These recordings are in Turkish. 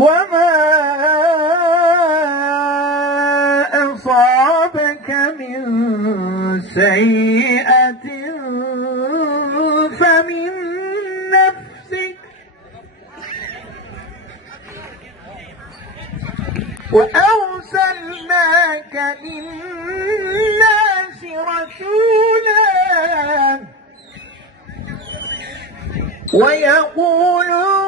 وما أصابك من سيئة فمن نفسك وأرسلناك للناس رسولا ويقولون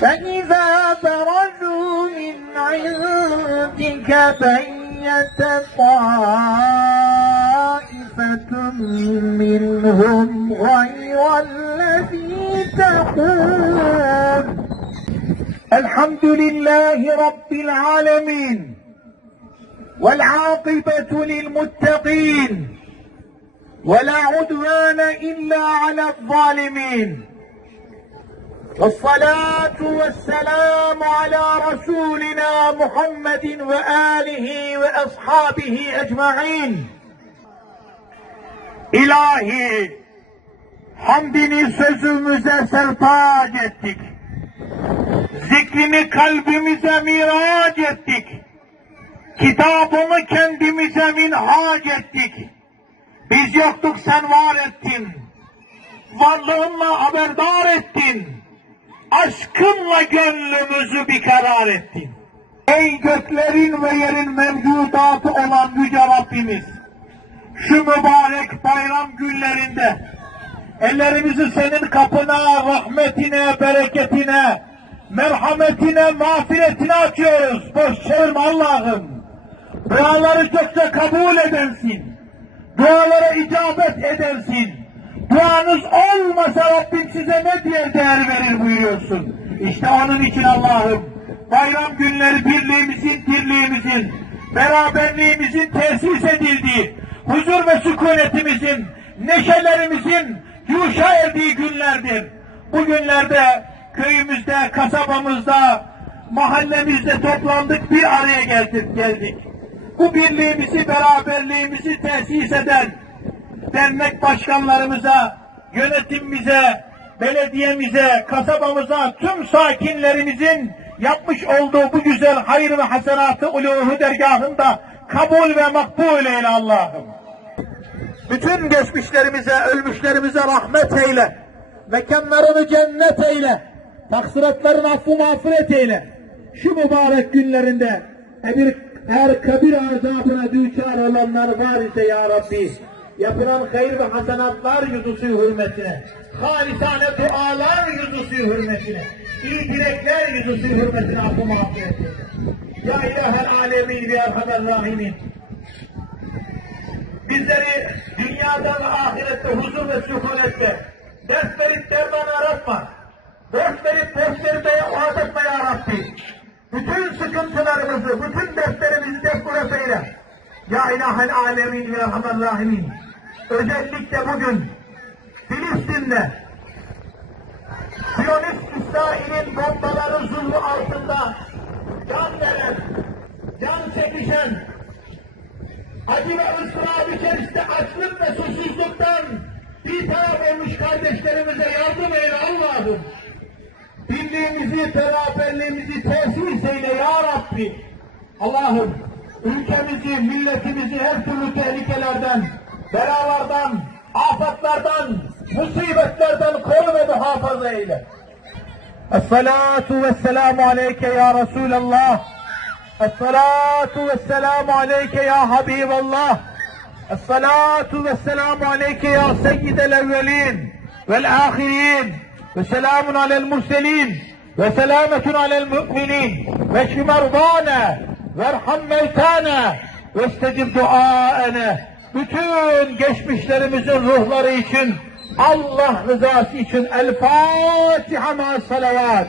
فإذا برزوا من عندك بيت طائفة منهم غير الذي تقول. الحمد لله رب العالمين والعاقبة للمتقين ولا عدوان إلا على الظالمين. والصلاة والسلام على رسولنا محمد وآله وأصحابه أجمعين İlahi hamdini sözümüze sertac ettik. Zikrini kalbimize miraç ettik. Kitabını kendimize minhac ettik. Biz yoktuk sen var ettin. Varlığınla haberdar ettin. Aşkınla gönlümüzü bir karar ettin. Ey göklerin ve yerin mevcudatı olan Yüce Rabbimiz. Şu mübarek bayram günlerinde ellerimizi senin kapına, rahmetine, bereketine, merhametine, mağfiretine açıyoruz. Boş çevirme Allah'ım. Duaları çokça kabul edensin. Dualara icabet edersin. Duanız olmasa Rabbim size ne diye değer verir buyuruyorsun. İşte onun için Allah'ım bayram günleri birliğimizin, dirliğimizin, beraberliğimizin tesis edildiği, huzur ve sükunetimizin, neşelerimizin yuşa erdiği günlerdir. Bu günlerde köyümüzde, kasabamızda, mahallemizde toplandık, bir araya geldik. geldik. Bu birliğimizi, beraberliğimizi tesis eden dernek başkanlarımıza, yönetimimize, belediyemize, kasabamıza, tüm sakinlerimizin yapmış olduğu bu güzel hayır ve hasenatı uluhu dergahında kabul ve makbul eyle Allah'ım. Bütün geçmişlerimize, ölmüşlerimize rahmet eyle. Mekanlarını cennet eyle. Taksiratlarını affı mağfiret eyle. Şu mübarek günlerinde bir eğer kabir azabına düçar olanlar var ise ya Rabbi yapılan hayır ve hasenatlar yüzüsü hürmetine, halisane dualar yüzüsü hürmetine, iyi dilekler yüzüsü hürmetine affı eyle. Ya ilahel alemin ve erhamer rahimin. Bizleri dünyada ve ahirette huzur ve sükunette dert verip derman aratma. Borç verip borç vermeye aratma ya Rabbi. Bütün sıkıntılarımızı, bütün dertlerimizi defkure eyle. Ya ilahel alemin ve erhamer rahimin. Özellikle bugün Filistin'de Siyonist İsrail'in bombaları zulmü altında can veren, can çekişen, acı ve ıstırap içerisinde açlık ve susuzluktan bir taraf olmuş kardeşlerimize yardım eyle Allah'ım. Birliğimizi, beraberliğimizi tesis eyle ya Rabbi. Allah'ım ülkemizi, milletimizi her türlü tehlikelerden, belalardan, afatlardan, musibetlerden koru ve muhafaza eyle. Esselatu vesselamu aleyke ya Resulallah. Esselatu vesselamu aleyke ya Habiballah. Esselatu vesselamu aleyke ya seyyidel evvelin vel ahirin. Ve selamun alel murselin. Ve selametun alel müminin. Ve şfi merdana. Ve erham mevtana. Ve istecib duaene bütün geçmişlerimizin ruhları için Allah rızası için El Fatiha ma salavat.